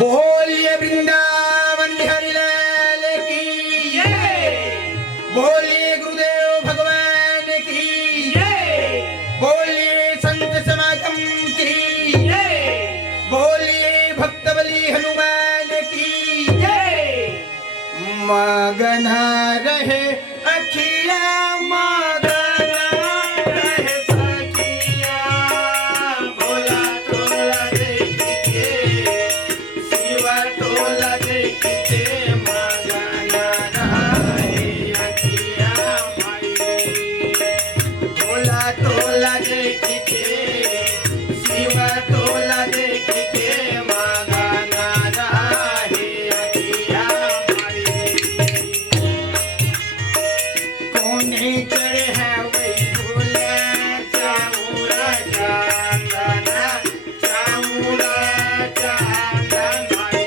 बोलिए वृंदावन बिहारी लाल की जय। बोलिए गुरुदेव भगवान की जय। बोलिए संत समागम की जय। बोलिए भक्त बली हनुमान की जय। मगन रहे अखिया मगन रहे सखिया भोला टोला देख के शिव टोला देख के मगन रहे अखिया माई भोला टोला देख के शिव टोला देख के मगन रहे अखिया माई कोने चढ़े है वही भोला चामुरा चांदना चामुरा चांदनाई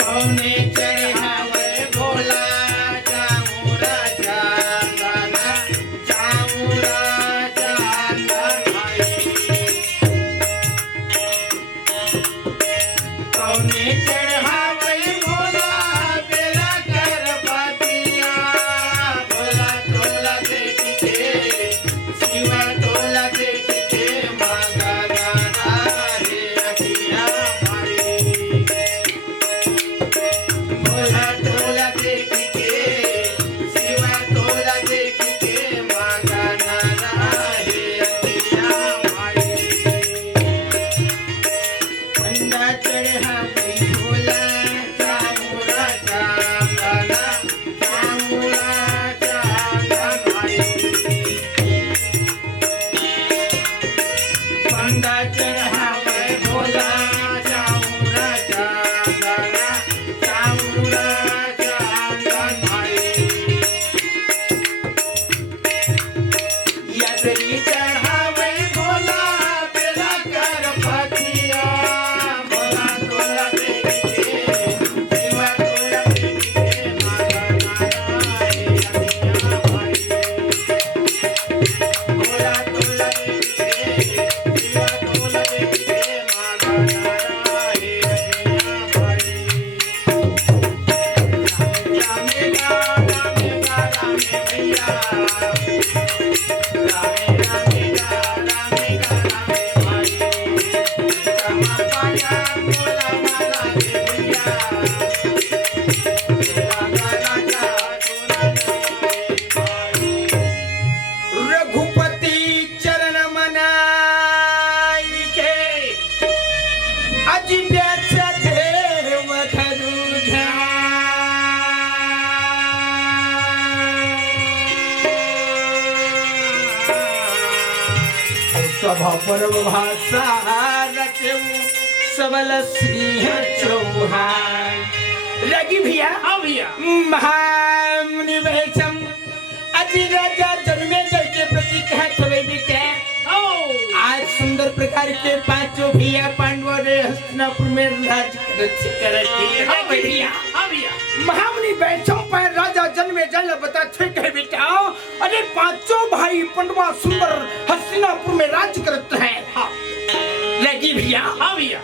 कोने चढ़े है वही भोला चामुरा चांदना चामुरा चांदनाई कौने चढ़ावे भोला बेला कर बतिया भोला टोला देख के शिवा टोला देख के मगन रहे अखिया माई भोला टोला देख के शिवा टोला देख के मगन रहे अखिया माई पंडा चढ़े हमें भोला चामुरा चांदना चामुरा चांदनाई पंडा चढ़े हमें भोला चामुरा चांदना चामुरा चांदनाई यदरी चढ़ावे भोला बेला कर पतिया भोला टोला देख के शिवा टोला देख के मगन रहे अखिया माई भोला टोला देख के शिवा टोला देख के मगन रहे अखिया माई रामे रामे रामे भैया रामे रामे रामे रामे भाई क्षमा पाया भोला माला के भैया तेरा राजा भाई रघुपति चरण मनाई के अजिव्यास देव धनु सभा पर्व भाषा रचऊ सबल सिंह चौहान लगी भैया हाँ भैया। महामुनि वैषम अति राजा जन्मे जल के प्रतीक है थवे बेटे ओ आज सुंदर प्रकार के पांचों भैया पांडवों ने हस्तिनापुर में राज करते हाँ भैया। हाँ भैया। महामुनि वैषम पर राजा जन्मे जल बता थे कहे बेटा अरे पांचों भाई पांडवा सुंदर हस्तिनापुर में राज करते हैं हाँ लगी भैया हाँ भैया।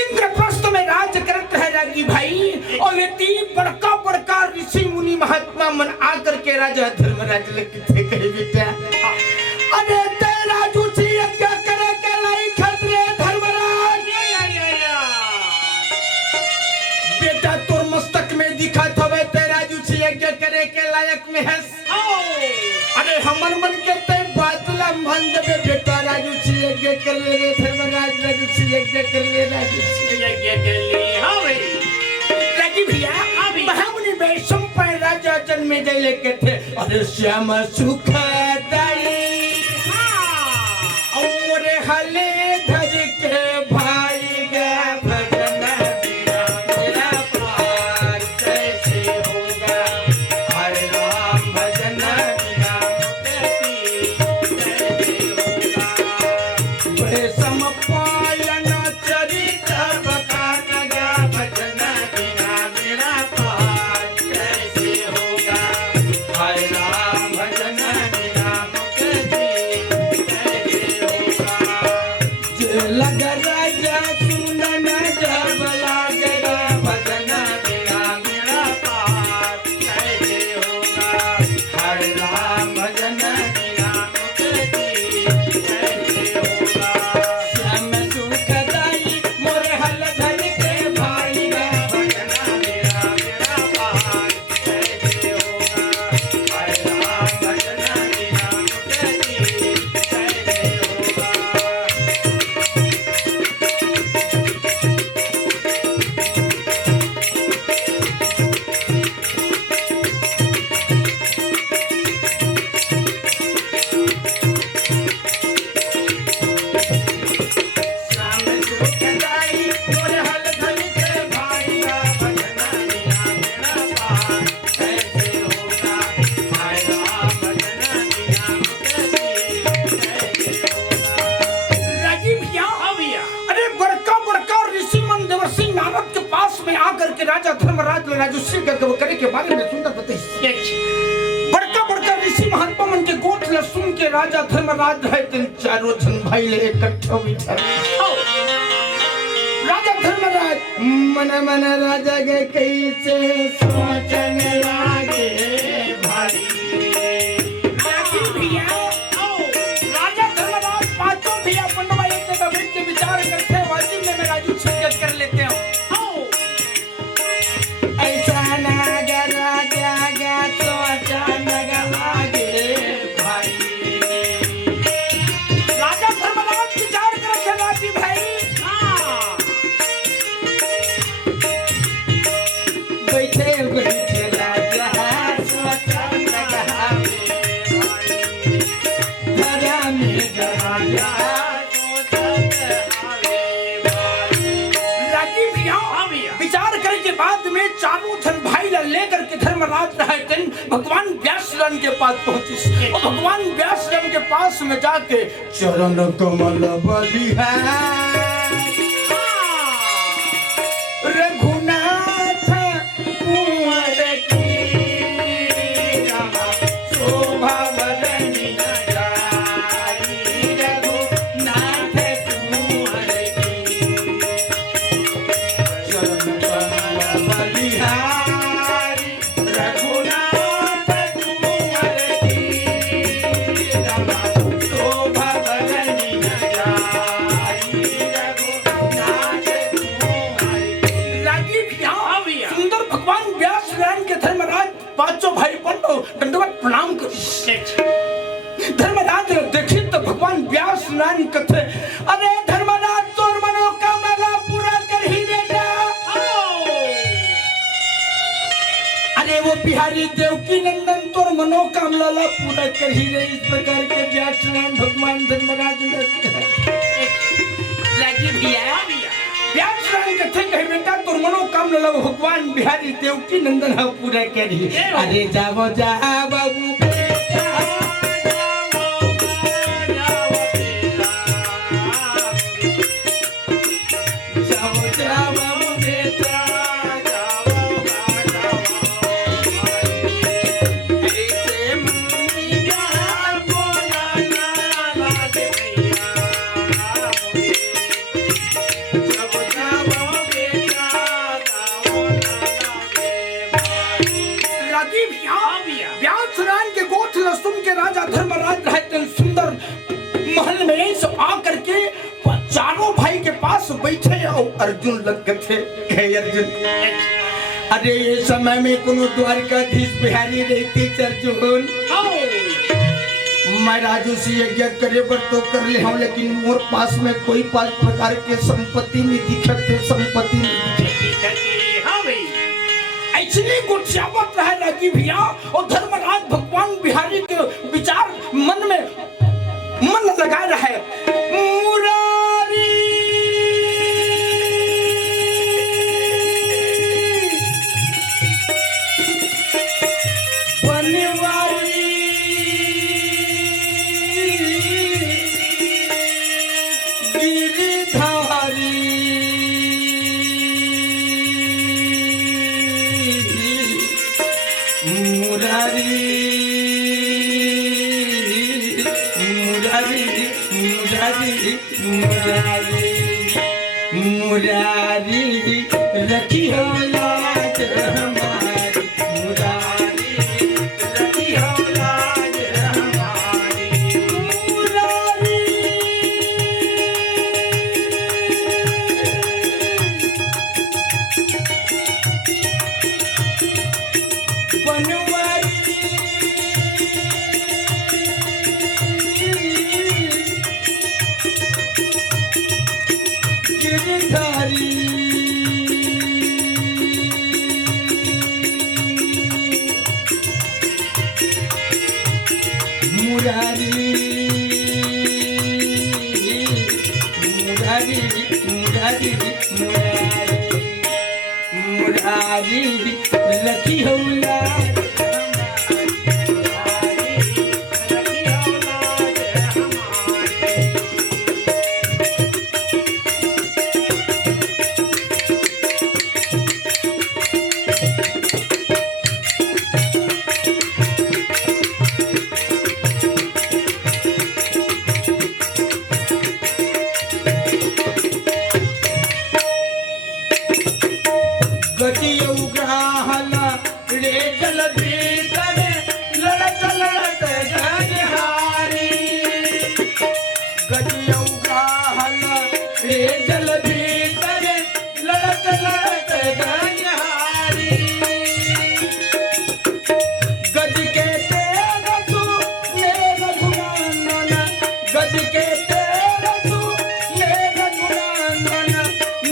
इंद्रप्रस्थ में राज करते हैं रागी भाई और ये तीन बड़का बड़का ऋषि मुनि महात्मा मन आकर के राजा धर्मराज लिखते कहे बेटा अरे तेरा जूठी क्या करे के लाई खतरे धर्मराज बेटा तोर मस्तक में दिखा थवे तेरा जूठी यज्ञ करे के लायक में है अरे हमर मन के ते बातला मन जबे बेटा राजू छी यज्ञ कर ले रे धर्मराज राजू छी यज्ञ कर ले राजू छी यज्ञ कर ले हाँ भाई। लगी भैया महामुनि वैषम पर राजा जन्मे जय के थे अरे श्याम सुखदाई और हले धर के भाई गे भजन बिना मेरा पार कैसे होगा हरे राम भजन बिना कैसे होगा वैषम पालन चरित बखान गा भजन बिना मेरा पार कैसे होगा हरे राम भजन बिना कैसे होगा लगा राजा सुनन जब लागेगा भजन मेरा मेरा पार कैसे होगा हरे राम भजन मेरा मुक्ति कैसे होगा श्याम सुखदाई मोरे हल धन के भाई गा भजन मेरा मेरा पार कैसे होगा हरे राम भजन मेरा मुक्ति कैसे होगा श्याम सुखदाई मोरे हल धन के भाई गा भजन मेरा मेरा पार कैसे होगा हरे राम भजन मेरा मुक्ति कैसे होगा राजीव भैया हाँ भैया अरे बड़का बड़का ऋषि मन देवर्षि नारद के पास में आकर के राजा धर्मराज राजस्वी का करे के बारे में सुंदर बताइए बड़का बड़का ऋषि महात्मा मन के गोठ सुन के राजा धर्मराज है तीन चारों जन भाई ले इकट्ठा बैठा राजा धर्मराज मन मन राजा के कैसे सोचन लागे भाई राजीव भैया राजा धर्मराज पांचों भैया पंडवा एक जगह बैठ के विचार करते हैं वाजिब में मैं राजू छिड़क कर लेते हैं ऐसा नागर राजा गा सोचन लागे भाई राजा धर्मराज विचार करते हैं राजीव भाई बैठे बैठे राजा सोचन लगावे धरा में राजा राजीव भैया विचार करे के बाद में चारों धन भाई ला लेकर के धर्मराज रहते भगवान व्यासराज के पास पहुंचे और भगवान व्यासराज के पास में जाके चरण कमल बलि है रघुनाथ कुंवर की रामा शोभा बरनी न जाई रघुनाथ कुंवर की चरण कमल बलिहारी रघुनाथ कुंवर की रामा शोभा बरनी न जाई रघुनाथ कुंवर की राजीव भैया सुंदर भगवान व्यास नारायण के धर्मराज पांचों भाई पंडो दंडवत प्रणाम कर धर्मराज ने देखी तो भगवान व्यास नारायण कथे अरे धर्मराज तोर मनोकामना पूरा कर ही देगा अरे वो बिहारी देवकी नंदन तोर मनोकामना ला पूरा कर ही दे इस प्रकार के व्यास नारायण भगवान धर्मराज ने राजीव भैया व्यास नारायण कथे कहे बेटा तोर मनोकामना ला भगवान बिहारी देवकी नंदन हा पूरा कर ही अरे जाओ जा बाबू जाओ जा बाबू बेटा ऐसे मुनि का बोला ना लागे भैया जाओ जा बाबू बेटा राजीव भैया व्यास नारायण के गोठ सुन के राजा धर्मराज रहते सुंदर महल में सब आकर के चारों भाई के पास बैठे और अर्जुन लग थे कहे अर्जुन अरे ये समय में कोनो द्वारकाधीश बिहारी रहती अर्जुन मैं राजू से यज्ञ करे पर तो कर ले हूं लेकिन मोर पास में कोई 5 प्रकार के संपत्ति नहीं दिखते संपत्ति नहीं दिखती ऐसी गुस्सावत रहे लगी भैया और धर्मराज भगवान बिहारी के विचार मन में मन लगा रहे मुरारी बनवारी गिरिधारी मुरारी मुरारी मुरारी मुरारी मुरारी रखी हो लाज हमारी मुरारी रखी हो लाज हमारी मुरारी बनवारी गिरधारी मुरारी मुरारी मुरारी मुरारी मुरारी लखी हो लाज रखी हो लाज हमारी गतियौ ग्राहला रे जल भीतर लड़त लड़त गजहारी गतियौ ग्राहला रे जल भीतर लड़त लड़त गजहारी गज के तेर तू ने रघुनंदन गज के तेर तू ने रघुनंदन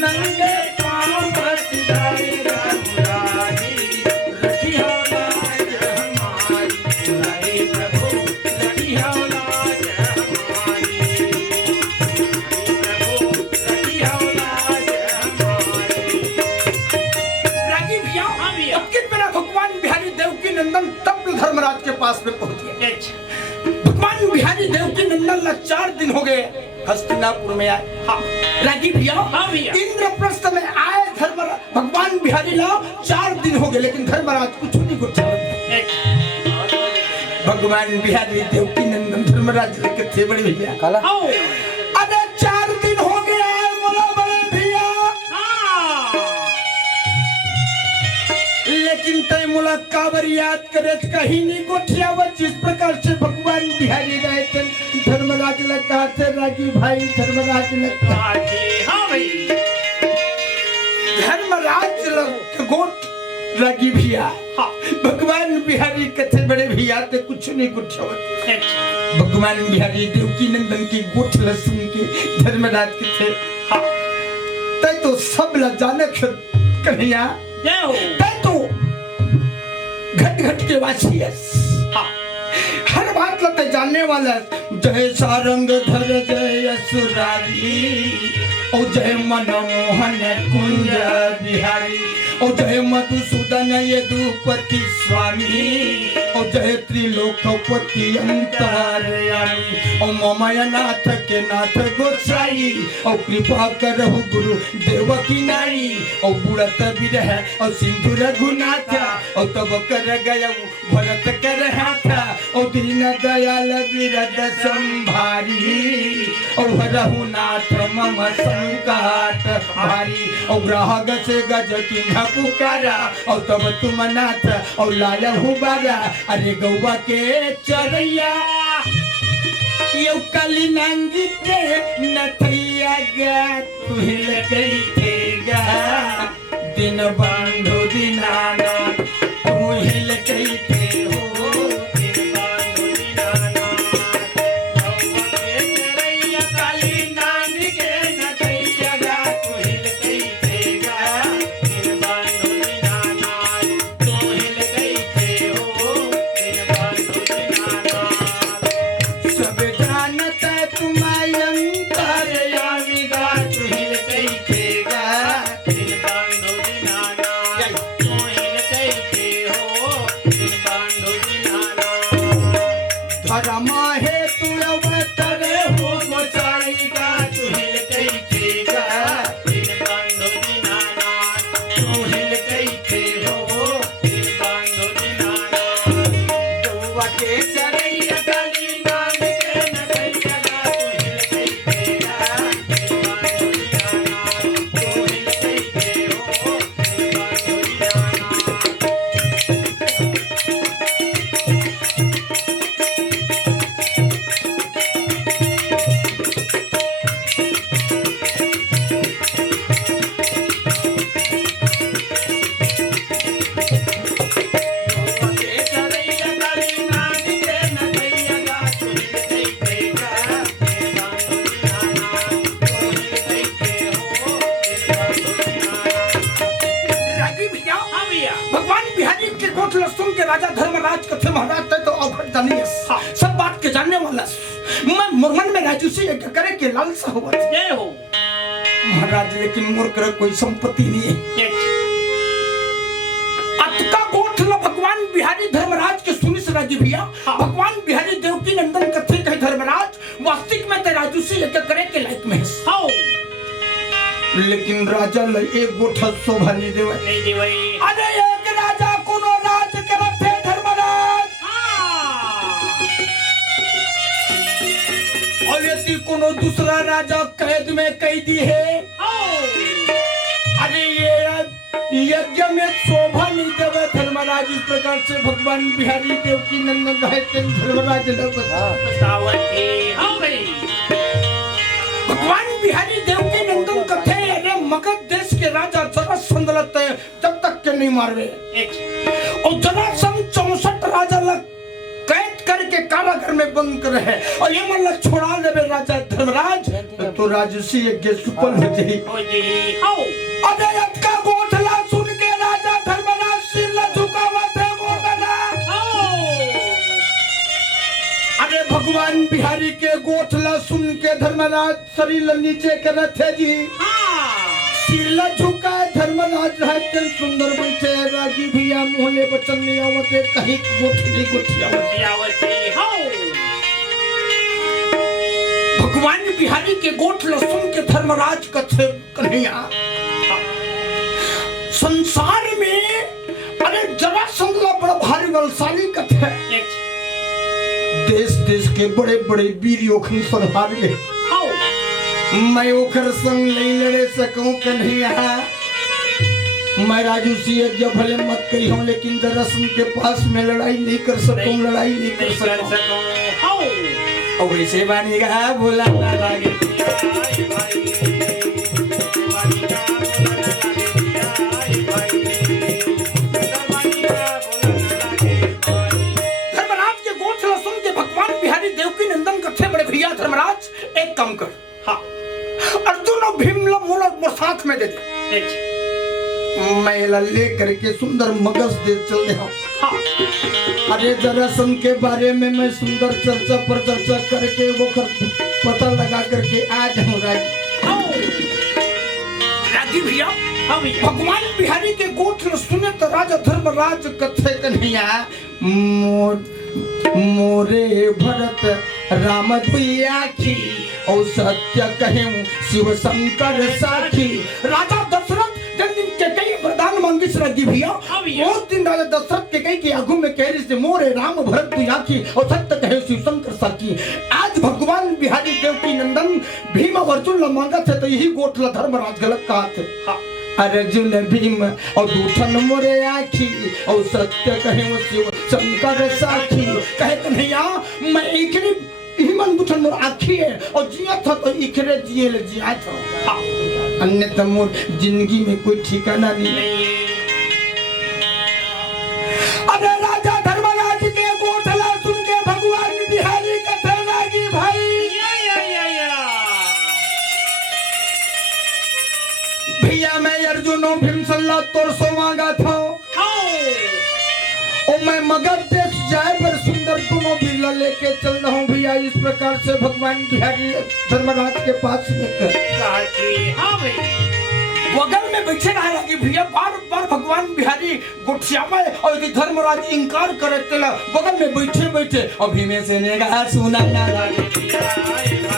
नंगे पाँव बसिधारी मुरारी रखी हो लाज हमारी मुरारी प्रभु रखी हो लाज हमारी प्रभु रखी हो लाज हमारी रागी भैया हाँ भैया। अब किस तरह भगवान बिहारी देवकी नंदन तब धर्मराज के पास में पहुंच गए अच्छा भगवान बिहारी देवकी नंदन 4 दिन हो गए हस्तिनापुर में आए हाँ रागी भैया हाँ भैया। इंद्रप्रस्थ में आए धर्मराज भगवान बिहारी लाल 4 दिन हो गए लेकिन धर्मराज कुछ नहीं कुछ भगवान बिहारी देवकी नंदन धर्मराज लेके थे बड़े भैया काला अबे 4 दिन हो गए आए बोला बड़े भैया लेकिन तय मुला काबर याद करे कहीं नहीं गोठियावत जिस प्रकार से भगवान बिहारी रहे थे धर्मराज ने कहा थे रागी भाई धर्मराज ने कहा हाँ भाई धर्मराज के गोट रागी भैया हाँ भगवान बिहारी कथे बड़े भैया थे कुछ नहीं गोठियावत अच्छा भगवान बिहारी देवकी नंदन की गोठ लसन के धर्मराज के थे हाँ तय तो सब ल जाने कन्हैया जय हो तय तो घट घट के वासी है हाँ हर बात लते जानने वाला जय सारंग धर जय असुरारी ओ जय मनमोहन कुंज बिहारी ओ जय मधुसूदन यदुपति स्वामी ओ जय त्रिलोकपति अंतर्यामी ओ ममय नाथ के नाथ गोसाई ओ कृपा करहु गुरु देवकी नारी ओ बुढ़त बिरह ओ सिंधु रघुनाथ ओ तब कर गय भरत कर हाथ ओ दीन दयाल बिरद संभारी ओ रघुनाथ मम संकट भारी ओ ग्राहक से गज किन्ह पुकारा और तब तुम नाथ और लाल हुबारा अरे गौवा के चरैया यो काली नांगी के नथैया गा तुहिल कई थेगा दिन बंधु दीनानाथ तुहिल कई थे हो दिन बांधो दीनानाथ गौवा के चरैया काली नांग के नथैया गा तुहिल कई थेगा दिन बांधो दीनानाथ तुहिल कई थे हो दिन बांधो दीनानाथ सब जानत तुम्हारी अंतरयामी गा तुहिल कई थेगा दिन बांधो दीनानाथ गोठला सुन के राजा धर्मराज कथे महाराज तय तो अवघट जानिए सब बात के जानने वाला मैं मन में राजू से यज्ञ करे के लालसा हुआ जय हो महाराज लेकिन मोर कर कोई संपत्ति नहीं है अतका गोठला भगवान बिहारी धर्मराज के सुनी से राजी भैया भगवान बिहारी देवकी नंदन कथे कहे धर्मराज वास्तविक में ते राजू से यज्ञ करे के लायक में लेकिन राजा ल एक गोठा शोभा नहीं देवे अरे एक राजा कोनो राज करत है धर्मराज और यदि कोनो दूसरा राजा कैद में कैदी है अरे ये यज्ञ में शोभा नहीं देवे धर्मराज इस प्रकार से भगवान बिहारी देवकी नंदन धर्मराज भगवान बिहारी देवकी नंदन कथे मगध देश के राजा जरासंध लते जब तक के नहीं मारवे और जरासंध 64 राजा लग कैद करके कारागार में बंद कर है और ये मतलब छोड़ा देवे राजा धर्मराज तो राजसी यज्ञ सुपल हो जाई अरे अटका गोठला सुन के राजा धर्मराज सिर ल झुकावत है गोठला अरे भगवान बिहारी के गोठला सुन के धर्मराज शरीर नीचे करत है जी सिरला झुका धर्मराज रहते सुंदर बैठे राजी भैया मोहले बचन नहीं आवते कहीं गोठी आवते भगवान बिहारी के गोठला सुन के धर्मराज कथे कन्हैया संसार में अरे जरासंध बड़ा भारी बलशाली कथे देश देश के बड़े बड़े वीर योखनी संहार गए मैं ओकर संग नहीं लड़े सकूं कन्हैया मैं राजू सी यज्ञ भले मत करी हूं लेकिन जरासंध के पास में लड़ाई नहीं कर सकूं लड़ाई नहीं कर सकूं और वैसे बनेगा भोला लागे धर्मराज के गोठला सुन के भगवान बिहारी देवकी नंदन कथे बड़े भैया धर्मराज एक काम कर अर्जुन और भीम मोर साथ में दे दे मैं ले करके सुंदर मगज दे चल दे अरे जरासंध के बारे में मैं सुंदर चर्चा पर चर्चा करके वो पता लगा करके आज हूँ राजी भैया भगवान बिहारी के गोठला सुने तो राजा धर्मराज कथे कन्हैया मोरे भरत राम दुइया की और सत्य कहूं शिव शंकर साखी राजा दशरथ जब दिन के कई वरदान मांगी राजी भैया उस दिन राजा दशरथ के कई के आगू में कह रही से मोरे राम भरत दुइया की और सत्य कहूं शिव शंकर साखी आज भगवान बिहारी देवकी नंदन भीम अर्जुन मांगा थे तो यही गोठला धर्मराज गलत कहा थे अर्जुन भीम और दूठन मोरे आखी और सत्य कहे शिव शंकर साखी कहे कन्हैया मैं इकरे हिमन दूठन मोर आखी है और जिया था तो इकरे जिए ले जिया था अन्यथा मोर जिंदगी में कोई ठिकाना नहीं अरे राजा धर्मराज के गोठला सुन के भगवान बिहारी कथे लागी भाई भैया मैं अर्जुन भीम सल्ला तोर सो मांगा था और मैं मगध देश जाए पर सुंदर दोनों बिरला लेके चल रहा हूँ भैया इस प्रकार से भगवान बिहारी धर्मराज के पास में बगल में बैठे रहा कि भैया बार बार भगवान बिहारी गोठिया में और यदि धर्मराज इंकार करे तेला बगल में बैठे बैठे अभी में से नेगा सुना ना लागे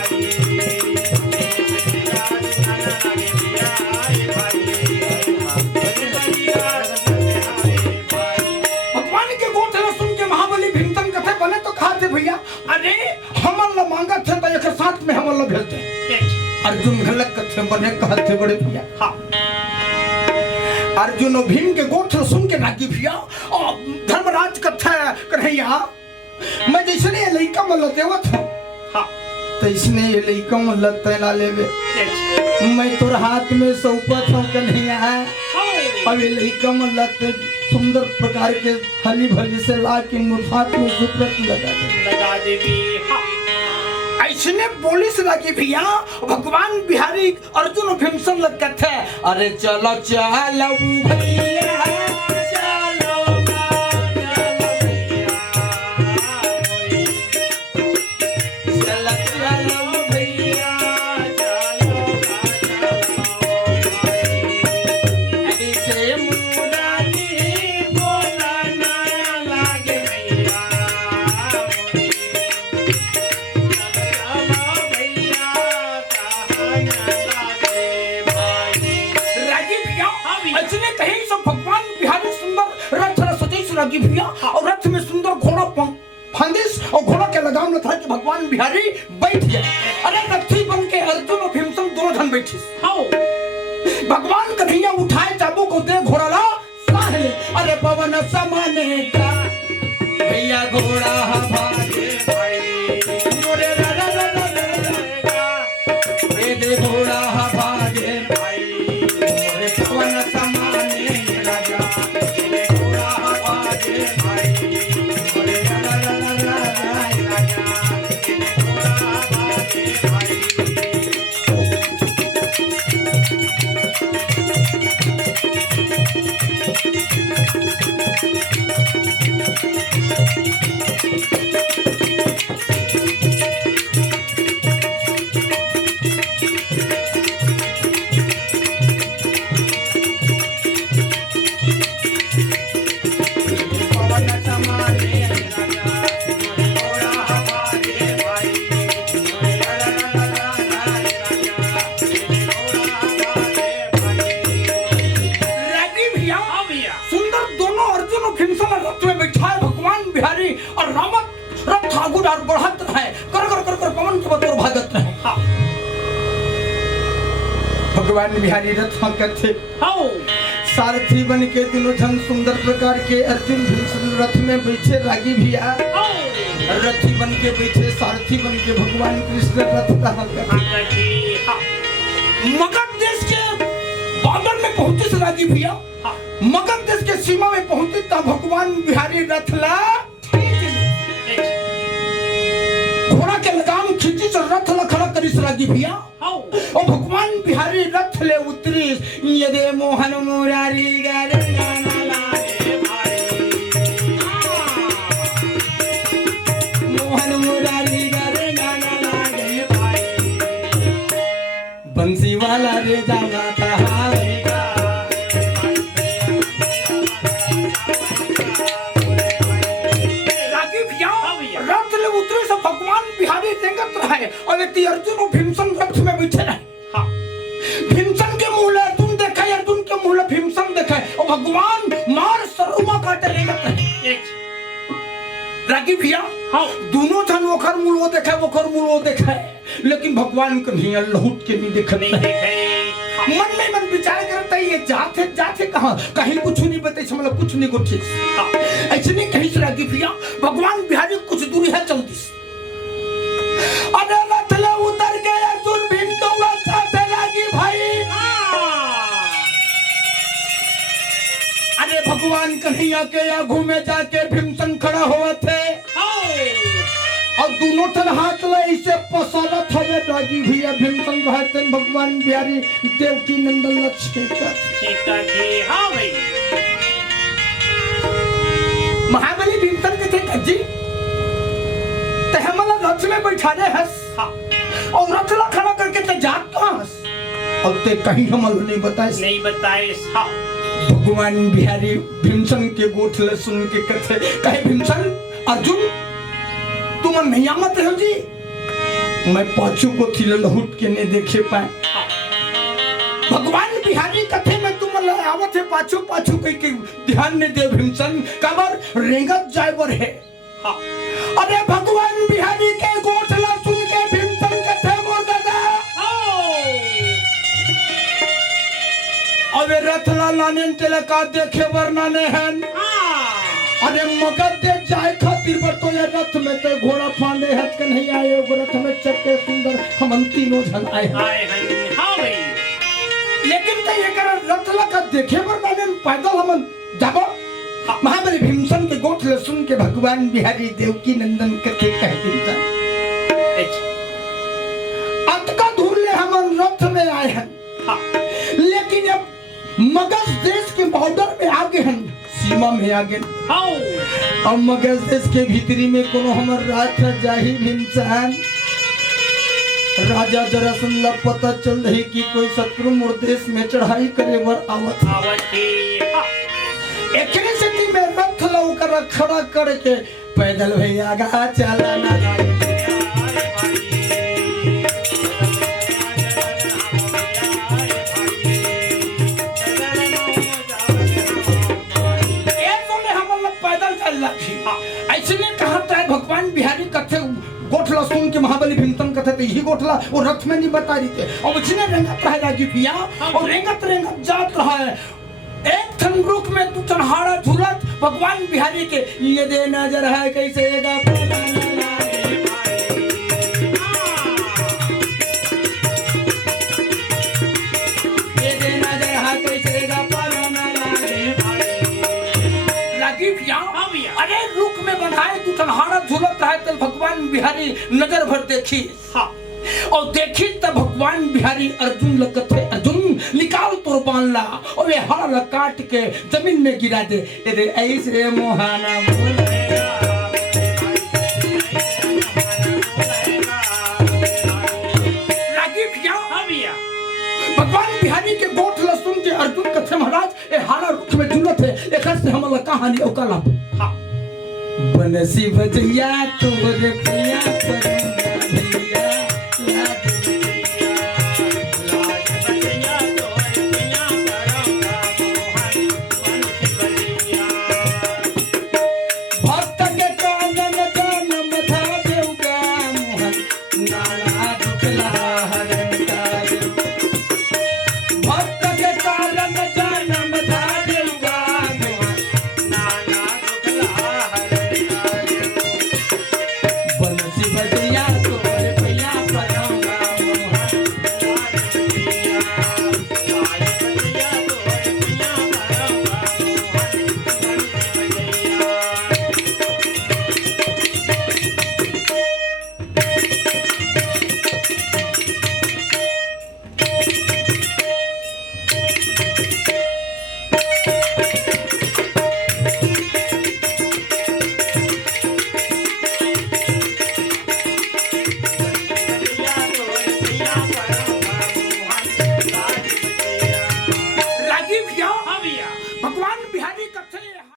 भैया अरे हमला मांगा थे तो एक साथ में हमला भेजते अर्जुन घलक कथे बने कहते बड़े भैया अर्जुन और भीम के गोठला सुन के राजी भैया और धर्मराज कथे कन्हैया मैं जैसे लइका मल्ला देवत हूं तो इसने ये लइका मल्ला तैला लेवे मैं तोर हाथ में सौंपत हूं कन्हैया अब ये लइका मल्ला सुंदर प्रकार के हली भली से ला के मुफात में सुप्रत लगा देवी ऐसने पुलिस लगी भैया भगवान बिहारी अर्जुन भीमसन लग थे अरे चलो चलो भैया चलो लागे भाई। रागी भैया हाँ भैया। ऐसने कहीं सब भगवान बिहारी सुंदर रथ सजेश रागी भैया और रथ में सुंदर घोड़ा फंदिस और घोड़ा के लगाम में था कि भगवान बिहारी बैठ जाए। अरे रथी बन के अर्जुन और भीमसन दोनों जन बैठे। हाँ भगवान कन्हैया उठाए चाबू को दे घोड़ा ला साहले। अरे पवन समाने का भैया घोड़ा भागे भाई। मोरे रा रा रा रा रा रा। ए दे घोड़ा भागे भाई। मोरे पवन समाने राजा। ए दे घोड़ा भागे भाई। मोरे रा रा रा रा रा रा। राजा ए दे घोड़ा भागे भाई। पवन समाने राजा ए घोड़ा भागे भाई। ला ला ला ला ला राजा ए घोड़ा भागे भाई। रागी भैया हाँ भैया। सुंदर दोनों अर्जुन और भीमसन रथ में बैठाए भगवान बिहारी और रावण रथ आगुड़ और बढ़त रहे कर पवन के बतौर भागत रहे। हाँ भगवान बिहारी रथ में कहते हाँ सारथी बन के तीनों जन सुंदर प्रकार के अर्जुन भीमसन रथ में बैठे रागी भैया रथी बन के बैठे सारथी बन के भगवान कृष्ण रथ मगध देश के बॉर्डर में पहुंचे से रागी भैया मगध देश के सीमा में पहुंचे तब भगवान बिहारी रथ ला घोड़ा के लगाम खींची से रथ ला खड़ा करी से रागी भैया और भगवान बिहारी रथ ले उतरी यदे मोहन मुरारी गारे गाना लागे मोहन मुरारी गारे गाना लागे बंसी वाला रे जाना था रागी भैया रथ ले उतरे से भगवान बिहारी रेंगत रहे और व्यक्ति अर्जुन और भीमसन रथ में बैठे रहे। भीमसन के मुंह अर्जुन देखा अर्जुन के मुंह भीमसन देखा और भगवान मार सरुमा काटे रेंगत रहे। रागी भैया दोनों जन ओखर मुंह वो देखा ओखर मुंह वो देखा लेकिन भगवान कन्हैया लहुट के नहीं देखा मन में मन विचार करता ये जाते कहाँ कहीं कुछ नहीं बताइए मतलब कुछ नहीं कुछ ऐसे नहीं कहीं से रागी भैया भगवान बिहारी कुछ दूरी है चलती अरे रथ ले उतर के अर्जुन भीम तो रथ रागी भाई अरे भगवान कन्हैया के आगू में जाके भीमसन खड़ा हुआ थे और दोनों तन हाथ ले इसे पसारत हवे रागी भैया भीमसन रहते भगवान बिहारी देवकी नंदन लक्ष्मण महाबली भीमसन के थे कज्जी तहमला रथ में बैठा दे हस और रथ ला खड़ा करके ते जात कहां हस और ते कहीं हमल नहीं बताए भगवान बिहारी भीमसन के गोठले सुन के कथे कहे भीमसन अर्जुन तुम नहीं आमत रहो जी मैं पाछू को थी लहुट के नहीं देखे पाए भगवान बिहारी कथे में तुम आवत है पाछू पाछू कहीं के ध्यान नहीं दे भीमसन कबर रेंगत जायबर है अरे भगवान बिहारी के गोठला सुन के भीमसन कथे मोर दादा अबे रथला लाने तेला का देखे वरना ने हन अरे मगध दे जाए खातिर बतो ये रथ में ते घोड़ा फांदे हथ के नहीं आए रथ में चक्के सुंदर हम तीनों जन आए लेकिन ते ये कर रथ लगा देखे वरना ने पैदल हम जाबो महाबली भीमसन के गोठले सुन के भगवान बिहारी देवकी नंदन कथे कह दिन अतका दूर ले हम रथ में आए हैं लेकिन अब मगध देश के बॉर्डर में आगे हैं सीमा में आगे अब मगध देश के भीतरी में कोनो हमर राज जाही भीमसन राजा जरासंध पता चल रही कि कोई शत्रु मोर देश में चढ़ाई करे वर आवत एकरे स्थिति में रथ लौकर खड़ा करके पैदल भैया गा चलना थे तो यही गोठला वो रथ में नहीं बता रही थे और उसने रेंगत रहा राजू भैया और रेंगत रेंगत जात रहा है एक थन रुख में तू चढ़ाड़ा झूलत भगवान बिहारी के ये दे नजर है कैसे गा अरे रुख में बंधाए तू तन्हाड़ा झूलत रहे तब भगवान बिहारी नजर भर देखी हाँ और देखी तब भगवान बिहारी अर्जुन लगते अर्जुन निकाल तोर बांधला और वे हड़ काट के जमीन में गिरा दे अरे ऐसे मोहाना भगवान बिहारी के गोठ लसुन के अर्जुन कथे महाराज ए हारा रुख में झूलत है एक से हमला कहानी ओकला हाँ बनसी भजैया तोरे पिया पर